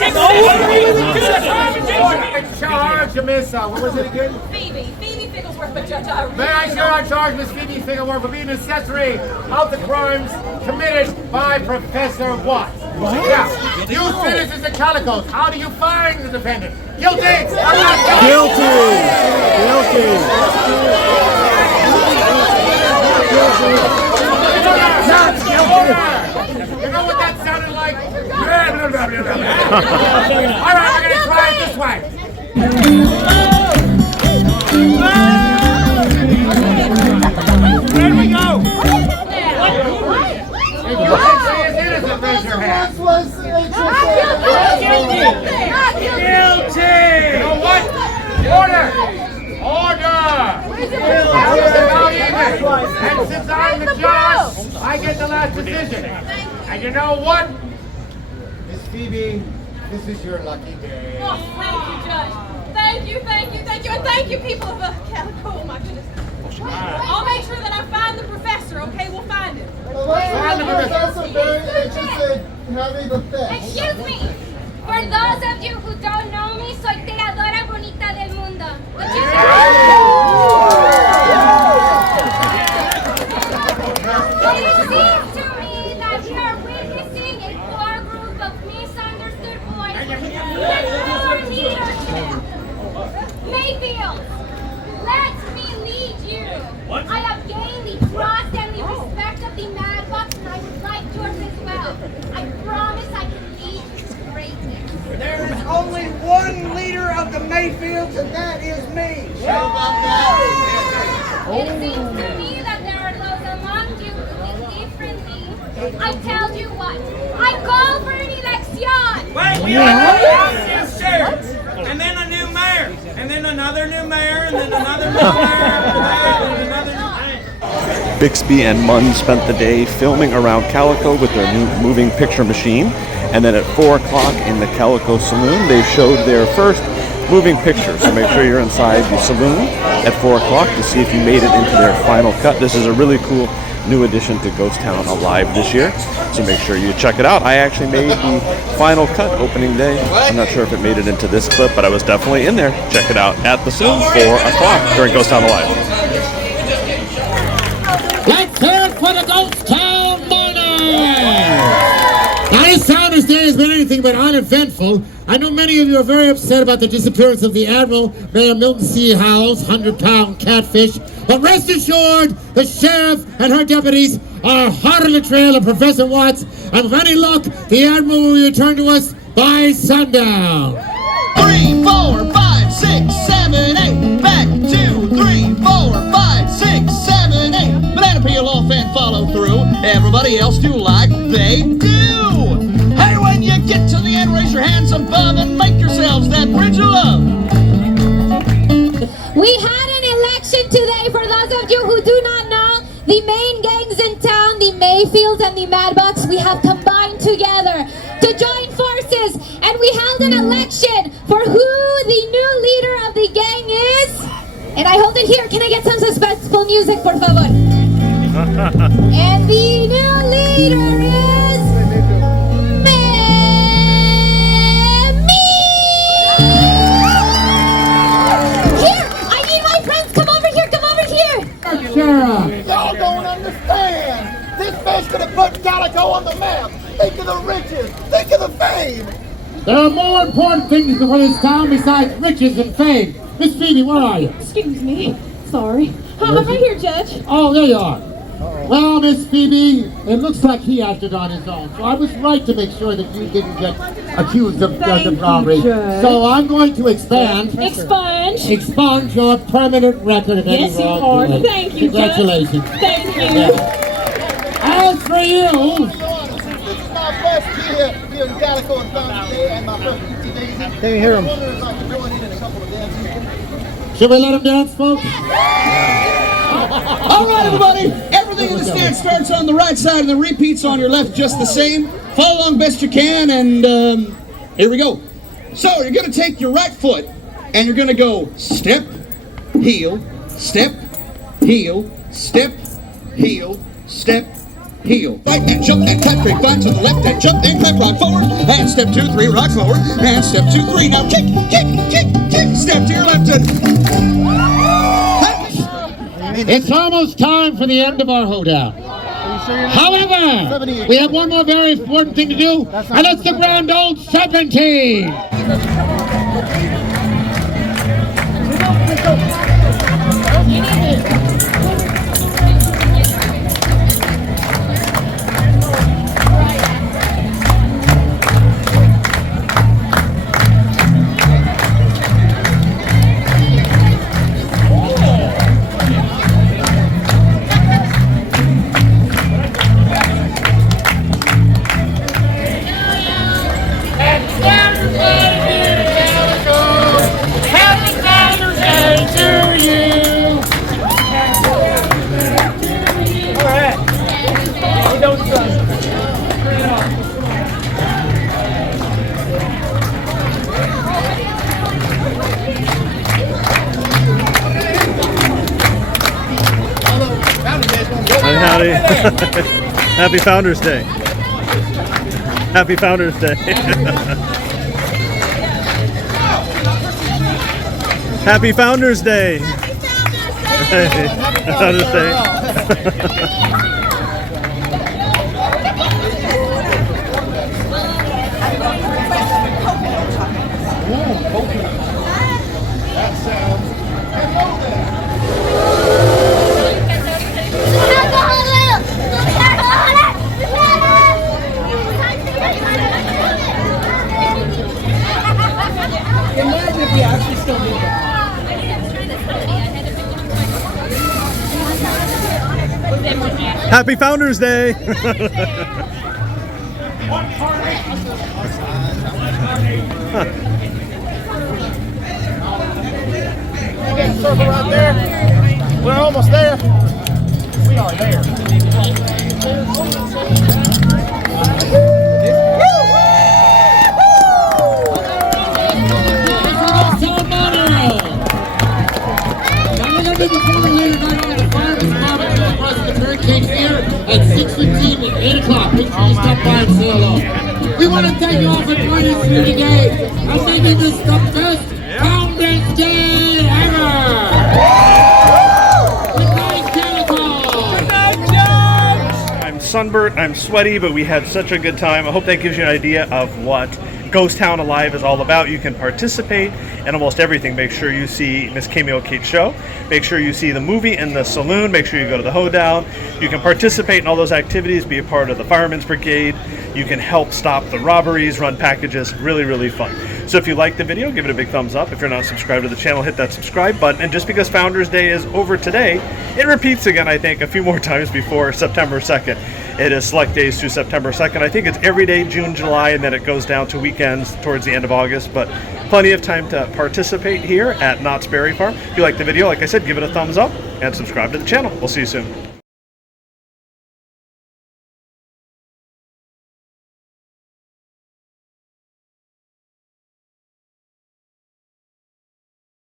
In charge, Miss, what was it again? Phoebe Figglesworth, but Judge, I May I sir, I charge Miss Phoebe Figglesworth for being an accessory of the crimes committed by Professor Watts. Now, you citizens of Calicos, how do you find the defendant? Guilty! Or not guilty? Not guilty! You know what that sounded like? All right, we're gonna try it this way. Where do we go? If you think she is innocent, raise your hand. Guilty! You know what? Order! That was about even. And since I'm the judge, I get the last decision. And you know what? Miss Phoebe, this is your lucky day. Oh, thank you, Judge. Thank you. And thank you, people of Calico. Oh, my goodness. I'll make sure that I find the professor, okay? We'll find him. Excuse me. For those of you who don't know me, soy tiradora bonita del mundo. It seems to me that you are witnessing a poor group of misunderstood voices. Mayfield, let me lead you. I have gained the trust and the respect of the Mad Bucks, and I would like yours as well. I promise I can lead you to greatness. There is only one leader of the Mayfields, and that is me. It seems to me that there are those among you who think differently. I tell you what, I call for an election. Wait, we have sheriff, and then a new mayor, and then another new mayor, and then another new mayor after that, and another new mayor. Bixby and Munn spent the day filming around Calico with their new moving picture machine. And then at 4 o'clock in the Calico Saloon, they showed their first moving picture. So make sure you're inside the saloon at 4 o'clock to see if you made it into their final cut. This is a really cool new addition to Ghost Town Alive this year. So make sure you check it out. I actually made the final cut opening day. I'm not sure if it made it into this clip, but I was definitely in there. Check it out at the saloon, 4 o'clock during Ghost Town Alive. Let's hear it for the Ghost Town Money! Now, this Founders Day has been anything but uneventful. I know many of you are very upset about the disappearance of the Admiral, Mayor Milton C. Howell's 100-pound catfish. But rest assured, the sheriff and her deputies are hot on the trail of Professor Watts. And with any luck, the Admiral will return to us by sundown. 3, 4, 5, 6, 7, 8. Back 2, 3, 4, 5, 6, 7, 8. Banana peel off and follow through. Everybody else do like they do. Hey, when you get to the end, raise your hands above and make yourselves that bridge of love. We had an election today. For those of you who do not know, the main gangs in town, the Mayfields and the Mad Bucks, we have combined together to join forces, and we held an election for who the new leader of the gang is. And I hold it here. Can I get some suspenseful music, por favor? And the new leader is me. Here, I need my friends. Come over here. Come over here. Sheriff. Y'all don't understand. This fish could have put Calico on the map. Think of the riches. Think of the fame. There are more important things before this town besides riches and fame. Miss Phoebe, where are you? Excuse me. Sorry. I'm right here, Judge. Oh, there you are. Well, Miss Phoebe, it looks like he acted on his own. So I was right to make sure that you didn't get accused of robbery. So I'm going to expunge your permanent record of any wrongdoing. Thank you, Congratulations. Judge. Thank you. As for you, This is my first year here in Calico and Founders Day, and my first PT days. Can you hear him? I wonder if I can join in a couple of dances. Should we let him dance, folks? All right, everybody. Everything in the stand starts on the right side and the repeats on your left just the same. Follow along best you can, and here we go. So you're going to take your right foot and you're going to go step, heel, step, heel, step, heel, step, heel. Right and jump and clap, straight back to the left and jump and clap, rock forward. And step 2, 3, rock forward. And step 2, 3, now kick, kick, kick, kick. Step to your left and... It's almost time for the end of our hoedown. However, we have one more very important thing to do, and it's the grand old 17. Howdy. Happy Founders Day. Happy Founders Day. Happy Founders Day. Happy Founders Day. Imagine if we actually still did that. Happy Founders Day. That circle right there. We're almost there. We are there. At 6:15 and 8 o'clock. Make sure you stop by and say hello. We want to thank you all for joining us here today. I'm making this the best Founders Day ever! Good night, Calico! Good night, Judge! I'm sunburnt, I'm sweaty, but we had such a good time. I hope that gives you an idea of what Ghost Town Alive is all about. You can participate in almost everything. Make sure you see Miss Camille Kate's show. Make sure you see the movie in the saloon. Make sure you go to the hoedown. You can participate in all those activities, be a part of the Fireman's Brigade. You can help stop the robberies, run packages. Really, really fun. So if you like the video, give it a big thumbs up. If you're not subscribed to the channel, hit that subscribe button. And just because Founders Day is over today, it repeats again, I think, a few more times before September 2nd. It is select days through September 2nd. I think it's every day, June, July, and then it goes down to weekends towards the end of August. But plenty of time to participate here at Knott's Berry Farm. If you like the video, like I said, give it a thumbs up and subscribe to the channel. We'll see you soon.